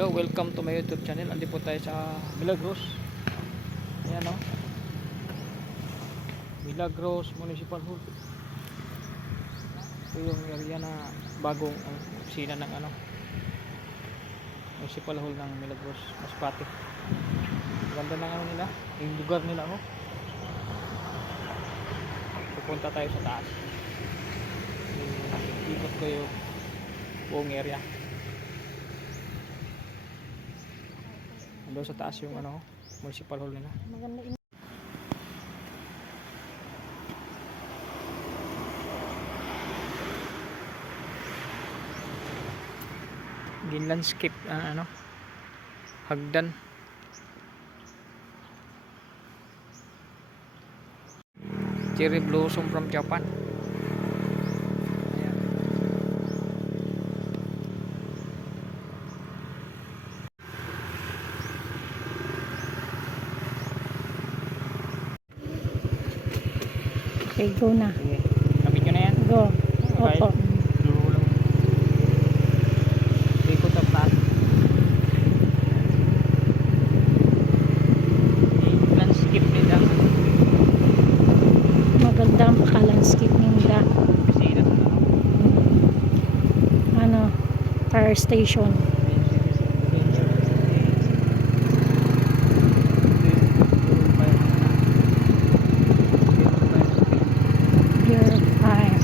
Hello, welcome to my YouTube channel. Andi po tayo sa Milagros. Ayan o. Milagros Municipal Hall. Ito yung area na bagong opisina ng Municipal Hall ng Milagros, Masbate. Ganda ng nila, yung lugar nila o. Pupunta tayo sa taas. Ikot ko yung buong area. Doon sa taas yung municipal hall nila. Maganda in landscape hagdan. Cherry blossom from Japan. Ayan. Okay, go na. Sige. Kapit nyo na yan. Go. Okay. Opo. Duro lang. Ikot ang taas. Landscape nila. Magandang paka-landscape nila. Kasi ito Fire station. Pure fire.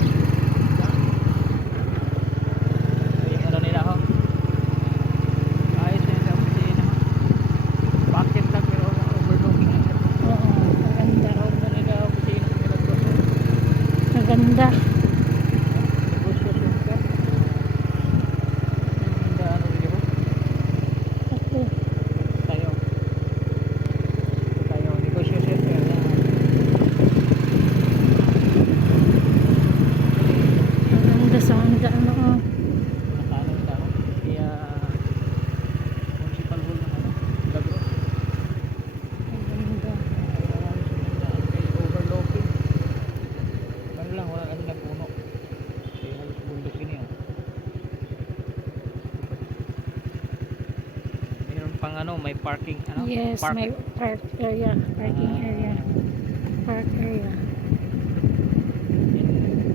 Yung nila ho. Ayos na yung opisina. Bakit lang pero overlooking ang siya. Oo, maganda. Ano nila opisina ng Milagros. Maganda. Negosyo center. Yung ano rin ho. Ako. Tayo. Tayo negosyo center. Maganda sa handa. Nakaano nila ho. Kaya municipal hall ng Milagros. Maganda. Kay overlooking. Ano lang, wala kasi na puno. Kaya halos bundok yun yun. Mayroon pang may parking. Yes, Park. may park area. Parking area. Park area.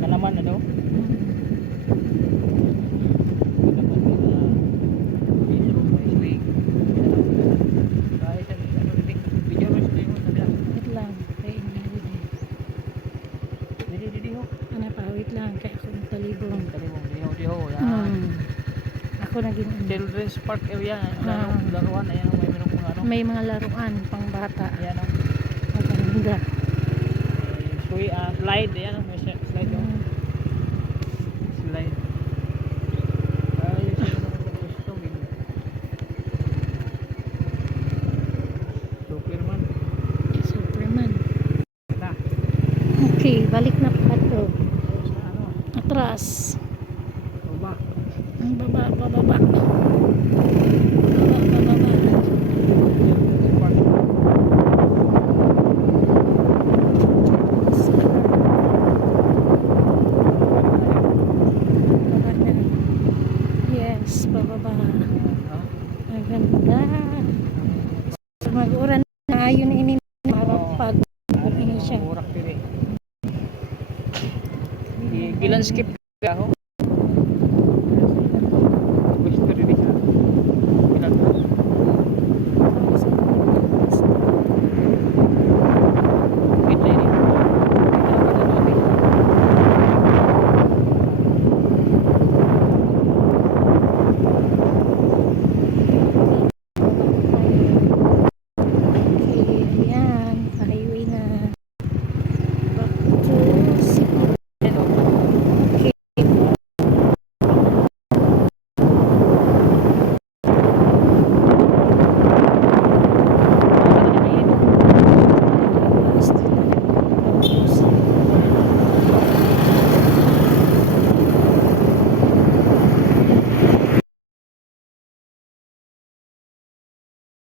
Kalaman Mm. Kalaman piso, may swing. Kahit video mo sa yung sabi lang. Wait lang. Kaya Didi ho. wait lang. Kaya ako natalibong. Kalimong, diho. Yan. Ako naging Children's Park area. Ah. Laruan. Ayan may merong mga may mga laruan pang bata. Ayan o. Maganda. Slide. Ayan o. May slide o. Slide. Ayos yun ang gusto. Superman. Superman. Na. Okay, balik na pa to. Sa Atras. Baba. Ang baba. Baba. Yes, bababa. Maganda. Mag-uran na yun ini marapag. Ini siya. Urak pili. Gilanskip